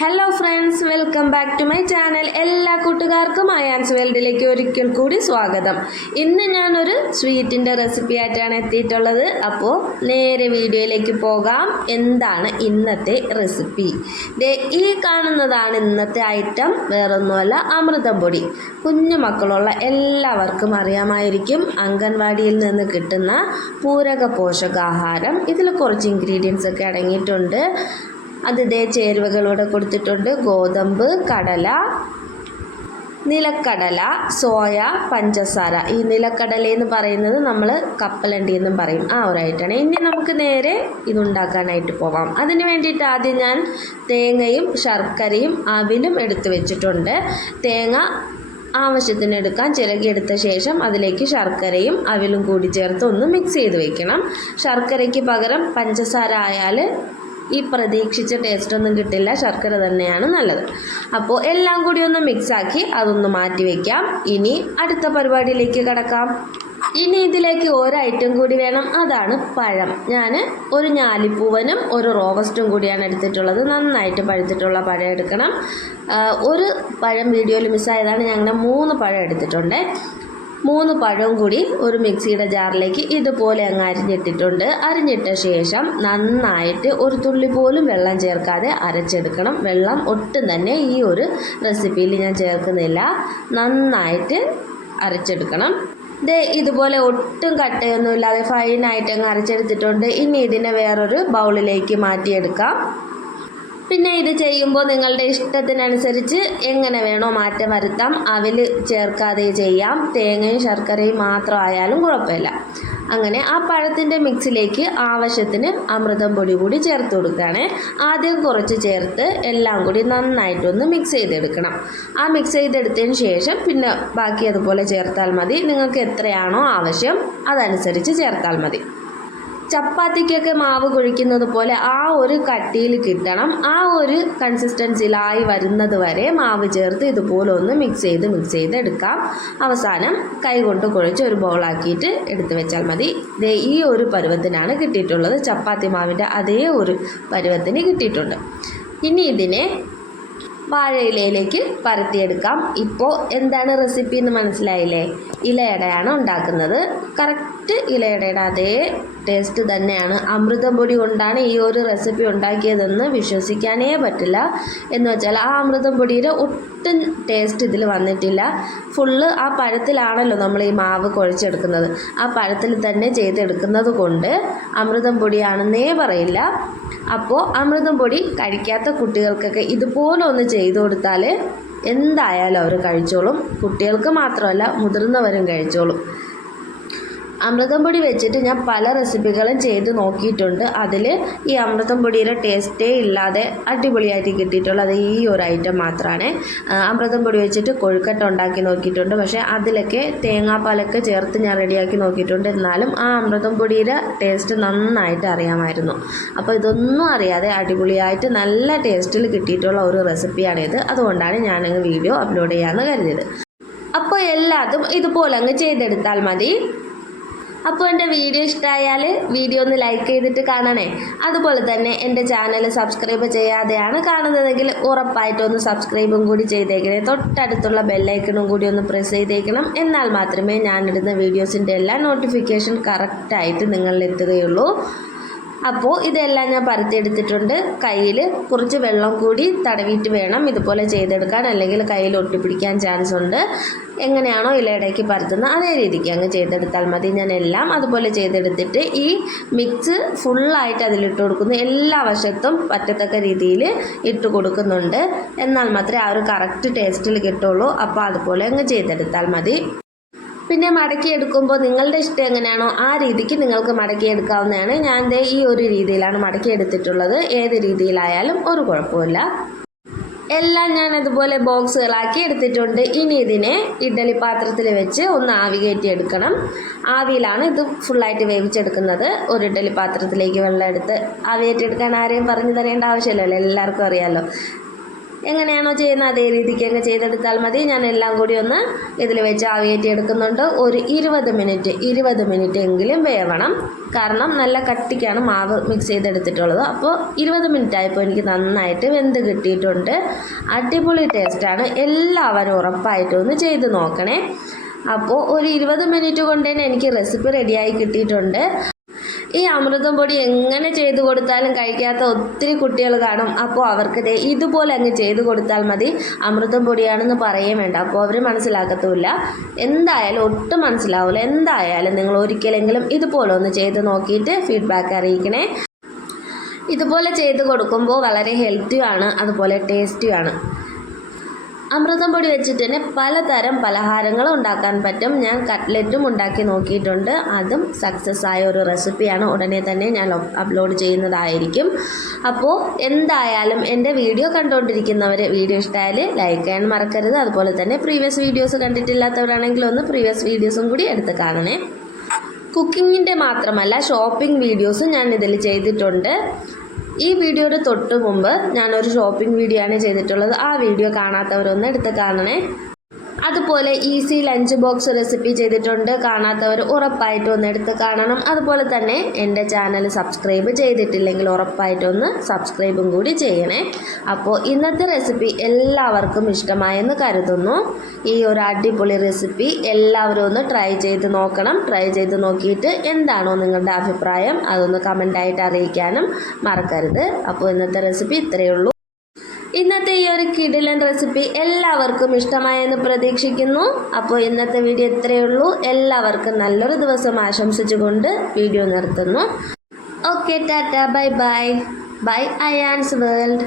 Hello friends, welcome back to my channel. എല്ലാ കൂട്ടുകാർക്കും അയാൻസ് വേൾഡിലേക്ക് ഒരിക്കൽ കൂടി സ്വാഗതം. ഇന്ന് ഞാനൊരു സ്വീറ്റിൻ്റെ റെസിപ്പി ആയിട്ടാണ് എത്തിയിട്ടുള്ളത്. അപ്പോൾ നേരെ വീഡിയോയിലേക്ക് പോകാം. എന്താണ് ഇന്നത്തെ റെസിപ്പി? ഈ കാണുന്നതാണ് ഇന്നത്തെ ഐറ്റം. വേറൊന്നുമല്ല, അമൃതം പൊടി. കുഞ്ഞു മക്കളുള്ള എല്ലാവർക്കും അറിയാമായിരിക്കും. അംഗൻവാടിയിൽ നിന്ന് കിട്ടുന്ന പൂരക പോഷകാഹാരം. ഇതിൽ കുറച്ച് ഇൻഗ്രീഡിയൻസ് ഒക്കെ അടങ്ങിയിട്ടുണ്ട്. അതിൻ്റെ ചേരുവകളോടെ കൊടുത്തിട്ടുണ്ട്. ഗോതമ്പ്, കടല, നിലക്കടല, സോയ, പഞ്ചസാര. ഈ നിലക്കടല എന്ന് പറയുന്നത് നമ്മൾ കപ്പലണ്ടി എന്നും പറയും, ആ ഒരായിട്ടാണ്. ഇനി നമുക്ക് നേരെ ഇതുണ്ടാക്കാനായിട്ട് പോവാം. അതിന് വേണ്ടിയിട്ട് ആദ്യം ഞാൻ തേങ്ങയും ശർക്കരയും അവിലും എടുത്തു വെച്ചിട്ടുണ്ട്. തേങ്ങ ആവശ്യത്തിന് എടുക്കാൻ ചിരകിയെടുത്ത ശേഷം അതിലേക്ക് ശർക്കരയും അവിലും കൂടി ചേർത്ത് ഒന്ന് മിക്സ് ചെയ്ത് വെക്കണം. ശർക്കരയ്ക്ക് പകരം പഞ്ചസാര ആയാൽ ഈ പ്രതീക്ഷിച്ച ടേസ്റ്റ് ഒന്നും കിട്ടില്ല. ശർക്കര തന്നെയാണ് നല്ലത്. അപ്പോൾ എല്ലാം കൂടി ഒന്ന് മിക്സാക്കി അതൊന്ന് മാറ്റി വയ്ക്കാം. ഇനി അടുത്ത പരിപാടിയിലേക്ക് കിടക്കാം. ഇനി ഇതിലേക്ക് ഒരു ഐറ്റം കൂടി വേണം, അതാണ് പഴം. ഞാൻ ഒരു ഞാലിപ്പൂവനും ഒരു റോബസ്റ്റും കൂടിയാണ് എടുത്തിട്ടുള്ളത്. നന്നായിട്ട് പഴുത്തിട്ടുള്ള പഴം എടുക്കണം. ഒരു പഴം വീഡിയോയിൽ മിസ്സായതാണ്. ഞങ്ങൾ 3 പഴം എടുത്തിട്ടുണ്ട്. 3 പഴവും കൂടി ഒരു മിക്സിയുടെ ജാറിലേക്ക് ഇതുപോലെ അങ്ങ് അരിഞ്ഞിട്ടിട്ടുണ്ട്. അരിഞ്ഞിട്ട ശേഷം നന്നായിട്ട് ഒരു തുള്ളി പോലും വെള്ളം ചേർക്കാതെ അരച്ചെടുക്കണം. വെള്ളം ഒട്ടും തന്നെ ഈ ഒരു റെസിപ്പിയിൽ ഞാൻ ചേർക്കുന്നില്ല. നന്നായിട്ട് അരച്ചെടുക്കണം. ഇതുപോലെ ഒട്ടും കട്ടയൊന്നുമില്ലാതെ ഫൈനായിട്ട് അങ്ങ് അരച്ചെടുത്തിട്ടുണ്ട്. ഇനി ഇതിനെ വേറൊരു ബൗളിലേക്ക് മാറ്റിയെടുക്കാം. പിന്നെ ഇത് ചെയ്യുമ്പോൾ നിങ്ങളുടെ ഇഷ്ടത്തിനനുസരിച്ച് എങ്ങനെ വേണോ മാറ്റം വരുത്താം. അവിൽ ചേർക്കാതെ ചെയ്യാം. തേങ്ങയും ശർക്കരയും മാത്രം ആയാലും കുഴപ്പമില്ല. അങ്ങനെ ആ പഴത്തിൻ്റെ മിക്സിലേക്ക് ആവശ്യത്തിന് അമൃതം പൊടി കൂടി ചേർത്ത് കൊടുക്കുകയാണ്. ആദ്യം കുറച്ച് ചേർത്ത് എല്ലാം കൂടി നന്നായിട്ടൊന്ന് മിക്സ് ചെയ്തെടുക്കണം. ആ മിക്സ് ചെയ്തെടുത്തതിന് ശേഷം പിന്നെ ബാക്കി അതുപോലെ ചേർത്താൽ മതി. നിങ്ങൾക്ക് എത്രയാണോ ആവശ്യം അതനുസരിച്ച് ചേർത്താൽ മതി. ചപ്പാത്തിക്കൊക്കെ മാവ് കുഴിക്കുന്നത് പോലെ ആ ഒരു കട്ടിയിൽ കിട്ടണം. ആ ഒരു കൺസിസ്റ്റൻസിയിലായി വരുന്നത് വരെ മാവ് ചേർത്ത് ഇതുപോലെ ഒന്ന് മിക്സ് ചെയ്ത് എടുക്കാം. അവസാനം കൈകൊണ്ട് കുഴച്ച് ഒരു ബൗളാക്കിയിട്ട് എടുത്ത് വെച്ചാൽ മതി. ഈ ഒരു പരുവത്തിനാണ് കിട്ടിയിട്ടുള്ളത്. ചപ്പാത്തി മാവിൻ്റെ അതേ ഒരു പരുവത്തിന് കിട്ടിയിട്ടുണ്ട്. ഇനി ഇതിനെ വാഴയിലയിലേക്ക് പരത്തിയെടുക്കാം. ഇപ്പോൾ എന്താണ് റെസിപ്പി എന്ന് മനസ്സിലായില്ലേ? ഇലയടയാണ് ഉണ്ടാക്കുന്നത്. കറക്റ്റ് ഇലയടയുടെ അതേ ടേസ്റ്റ് തന്നെയാണ്. അമൃതം പൊടി കൊണ്ടാണ് ഈ ഒരു റെസിപ്പി ഉണ്ടാക്കിയതെന്ന് വിശ്വസിക്കാനേ പറ്റില്ല. എന്ന് വെച്ചാൽ ആ അമൃതം പൊടിയുടെ ഒട്ടും ടേസ്റ്റ് ഇതിൽ വന്നിട്ടില്ല. ഫുള്ള് ആ പഴത്തിലാണല്ലോ നമ്മൾ ഈ മാവ് കുഴച്ചെടുക്കുന്നത്. ആ പഴത്തിൽ തന്നെ ചെയ്തെടുക്കുന്നത് കൊണ്ട് അമൃതം പൊടിയാണെന്നേ പറയില്ല. അപ്പോൾ അമൃതം പൊടി കഴിക്കാത്ത കുട്ടികൾക്കൊക്കെ ഇതുപോലെ ഒന്ന് ചെയ്തു കൊടുത്താൽ എന്തായാലും അവർ കഴിച്ചോളും. കുട്ടികൾക്ക് മാത്രമല്ല, മുതിർന്നവരും കഴിച്ചോളും. അമൃതം പൊടി വെച്ചിട്ട് ഞാൻ പല റെസിപ്പികളും ചെയ്ത് നോക്കിയിട്ടുണ്ട്. അതിൽ ഈ അമൃതം പൊടിയുടെ ടേസ്റ്റേ ഇല്ലാതെ അടിപൊളിയായിട്ട് കിട്ടിയിട്ടുള്ളത് ഈ ഒരു ഐറ്റം മാത്രമാണ്. അമൃതം പൊടി വെച്ചിട്ട് കൊഴുക്കട്ട ഉണ്ടാക്കി നോക്കിയിട്ടുണ്ട്. പക്ഷേ അതിലൊക്കെ തേങ്ങാപ്പാലൊക്കെ ചേർത്ത് ഞാൻ റെഡിയാക്കി നോക്കിയിട്ടുണ്ട്. എന്നാലും ആ അമൃതം പൊടിയുടെ ടേസ്റ്റ് നന്നായിട്ട് അറിയാമായിരുന്നു. അപ്പോൾ ഇതൊന്നും അറിയാതെ അടിപൊളിയായിട്ട് നല്ല ടേസ്റ്റിൽ കിട്ടിയിട്ടുള്ള ഒരു റെസിപ്പിയാണിത്. അതുകൊണ്ടാണ് ഞാനങ്ങ് വീഡിയോ അപ്ലോഡ് ചെയ്യാമെന്ന് കരുതിയത്. അപ്പോൾ എല്ലാതും ഇതുപോലെ അങ്ങ് ചെയ്തെടുത്താൽ മതി. അപ്പോൾ എൻ്റെ വീഡിയോ ഇഷ്ടമായാൽ വീഡിയോ ഒന്ന് ലൈക്ക് ചെയ്തിട്ട് കാണണേ. അതുപോലെ തന്നെ എൻ്റെ ചാനൽ സബ്സ്ക്രൈബ് ചെയ്യാതെയാണ് കാണുന്നതെങ്കിൽ ഉറപ്പായിട്ടൊന്ന് സബ്സ്ക്രൈബും കൂടി ചെയ്തേക്കണേ. തൊട്ടടുത്തുള്ള ബെല്ലൈക്കണും കൂടി ഒന്ന് പ്രസ് ചെയ്തേക്കണം. എന്നാൽ മാത്രമേ ഞാനിടുന്ന വീഡിയോസിൻ്റെ എല്ലാ നോട്ടിഫിക്കേഷൻ കറക്റ്റായിട്ട് നിങ്ങളിലെത്തുകയുള്ളൂ. അപ്പോൾ ഇതെല്ലാം ഞാൻ പരത്തിയെടുത്തിട്ടുണ്ട്. കയ്യിൽ കുറച്ച് വെള്ളം കൂടി തടവിയിട്ട് വേണം ഇതുപോലെ ചെയ്തെടുക്കാൻ, അല്ലെങ്കിൽ കയ്യിൽ ഒട്ടിപ്പിടിക്കാൻ ചാൻസ് ഉണ്ട്. എങ്ങനെയാണോ ഇലയിടയ്ക്ക് പരത്തുന്നത് അതേ രീതിക്ക് അങ്ങ് ചെയ്തെടുത്താൽ മതി. ഞാൻ എല്ലാം അതുപോലെ ചെയ്തെടുത്തിട്ട് ഈ മിക്സ് ഫുള്ളായിട്ട് അതിലിട്ട് കൊടുക്കുന്നു. എല്ലാ വശത്തും പറ്റത്തക്ക രീതിയിൽ ഇട്ട് കൊടുക്കുന്നുണ്ട്. എന്നാൽ മാത്രമേ ആ ഒരു കറക്റ്റ് ടേസ്റ്റിൽ കിട്ടുള്ളൂ. അപ്പോൾ അതുപോലെ അങ്ങ് ചെയ്തെടുത്താൽ മതി. പിന്നെ മടക്കിയെടുക്കുമ്പോൾ നിങ്ങളുടെ ഇഷ്ടം എങ്ങനെയാണോ ആ രീതിക്ക് നിങ്ങൾക്ക് മടക്കിയെടുക്കാവുന്നതാണ്. ഞാൻ ഈ ഒരു രീതിയിലാണ് മടക്കിയെടുത്തിട്ടുള്ളത്. ഏത് രീതിയിലായാലും ഒരു കുഴപ്പമില്ല. എല്ലാം ഞാൻ അതുപോലെ ബോക്സുകളാക്കി എടുത്തിട്ടുണ്ട്. ഇനി ഇതിനെ ഇഡ്ഡലി പാത്രത്തിൽ വെച്ച് ഒന്ന് ആവി കയറ്റി എടുക്കണം. ആവിയിലാണ് ഇത് ഫുള്ളായിട്ട് വേവിച്ചെടുക്കുന്നത്. ഒരു ഇഡ്ഡലി പാത്രത്തിലേക്ക് വെള്ളം എടുത്ത് ആവി കയറ്റിയെടുക്കാൻ ആരെയും പറഞ്ഞു തരേണ്ട ആവശ്യമില്ലല്ലോ, എല്ലാവർക്കും അറിയാമല്ലോ. എങ്ങനെയാണോ ചെയ്യുന്നത് അതേ രീതിക്ക് അങ്ങ് ചെയ്തെടുത്താൽ മതി. ഞാൻ എല്ലാം കൂടി ഒന്ന് ഇതിൽ വെച്ച് ആവിയേറ്റി എടുക്കുന്നുണ്ട്. ഒരു 20 മിനിറ്റ് എങ്കിലും വേവണം. കാരണം നല്ല കട്ടിക്കാണ് മാവ് മിക്സ് ചെയ്തെടുത്തിട്ടുള്ളത്. അപ്പോൾ 20 മിനിറ്റ് ആയപ്പോൾ എനിക്ക് നന്നായിട്ട് വെന്ത് കിട്ടിയിട്ടുണ്ട്. അടിപൊളി ടേസ്റ്റാണ്. എല്ലാവരും ഉറപ്പായിട്ടും ഒന്ന് ചെയ്ത് നോക്കണേ. അപ്പോൾ ഒരു 20 മിനിറ്റ് കൊണ്ട് തന്നെ എനിക്ക് റെസിപ്പി റെഡിയായി കിട്ടിയിട്ടുണ്ട്. ഈ അമൃതം പൊടി എങ്ങനെ ചെയ്ത് കൊടുത്താലും കഴിക്കാത്ത ഒത്തിരി കുട്ടികൾ കാണും. അപ്പോൾ അവർക്ക് ഇതുപോലെ അങ്ങ് ചെയ്ത് കൊടുത്താൽ മതി. അമൃതം പൊടിയാണെന്ന് പറയുകയും വേണ്ട. അപ്പോൾ അവർ മനസ്സിലാക്കത്തുമില്ല. എന്തായാലും ഒട്ടും മനസ്സിലാവില്ല. എന്തായാലും നിങ്ങൾ ഒരിക്കലെങ്കിലും ഇതുപോലെ ഒന്ന് ചെയ്ത് നോക്കിയിട്ട് ഫീഡ്ബാക്ക് അറിയിക്കണേ. ഇതുപോലെ ചെയ്ത് കൊടുക്കുമ്പോൾ വളരെ ഹെൽത്തിയാണ്, അതുപോലെ ടേസ്റ്റിയാണ്. അമൃതം പൊടി വെച്ചിട്ട് തന്നെ പലതരം പലഹാരങ്ങൾ ഉണ്ടാക്കാൻ പറ്റും. ഞാൻ കട്ട്ലറ്റും ഉണ്ടാക്കി നോക്കിയിട്ടുണ്ട്. അതും സക്സസ് ആയ ഒരു റെസിപ്പിയാണ്. ഉടനെ തന്നെ ഞാൻ അപ്ലോഡ് ചെയ്യുന്നതായിരിക്കും. അപ്പോൾ എന്തായാലും എൻ്റെ വീഡിയോ കണ്ടുകൊണ്ടിരിക്കുന്നവർ വീഡിയോ ഇഷ്ടമായാൽ ലൈക്ക് ചെയ്യാൻ മറക്കരുത്. അതുപോലെ തന്നെ പ്രീവിയസ് വീഡിയോസ് കണ്ടിട്ടില്ലാത്തവരാണെങ്കിൽ ഒന്ന് പ്രീവിയസ് വീഡിയോസും കൂടി എടുത്ത് കാണണേ. കുക്കിങ്ങിൻ്റെ മാത്രമല്ല ഷോപ്പിംഗ് വീഡിയോസും ഞാൻ ഇതിൽ ചെയ്തിട്ടുണ്ട്. ഈ വീഡിയോയുടെ തൊട്ട് മുമ്പ് ഞാനൊരു ഷോപ്പിംഗ് വീഡിയോ ആണ് ചെയ്തിട്ടുള്ളത്. ആ വീഡിയോ കാണാത്തവരൊന്ന് എടുത്ത് കാണണേ. അതുപോലെ ഈസി ലഞ്ച് ബോക്സ് റെസിപ്പി ചെയ്തിട്ടുണ്ട്. കാണാത്തവർ ഉറപ്പായിട്ടും ഒന്ന് എടുത്ത് കാണണം. അതുപോലെ തന്നെ എൻ്റെ ചാനൽ സബ്സ്ക്രൈബ് ചെയ്തിട്ടില്ലെങ്കിൽ ഉറപ്പായിട്ടൊന്ന് സബ്സ്ക്രൈബും കൂടി ചെയ്യണേ. അപ്പോൾ ഇന്നത്തെ റെസിപ്പി എല്ലാവർക്കും ഇഷ്ടമായെന്ന് കരുതുന്നു. ഈ ഒരു അടിപൊളി റെസിപ്പി എല്ലാവരും ഒന്ന് ട്രൈ ചെയ്ത് നോക്കണം. ട്രൈ ചെയ്ത് നോക്കിയിട്ട് എന്താണോ നിങ്ങളുടെ അഭിപ്രായം അതൊന്ന് കമൻ്റായിട്ട് അറിയിക്കാനും മറക്കരുത്. അപ്പോൾ ഇന്നത്തെ റെസിപ്പി ഇത്രയേ ഉള്ളൂ. ഇന്നത്തെ ഈ ഒരു കിടിലൻ റെസിപ്പി എല്ലാവർക്കും ഇഷ്ടമായെന്ന് പ്രതീക്ഷിക്കുന്നു. അപ്പോൾ ഇന്നത്തെ വീഡിയോ ഇത്രയേ ഉള്ളൂ. എല്ലാവർക്കും നല്ലൊരു ദിവസം ആശംസിച്ചുകൊണ്ട് വീഡിയോ നിർത്തുന്നു. Okay, tata, bye bye. Bye Ayaan's world.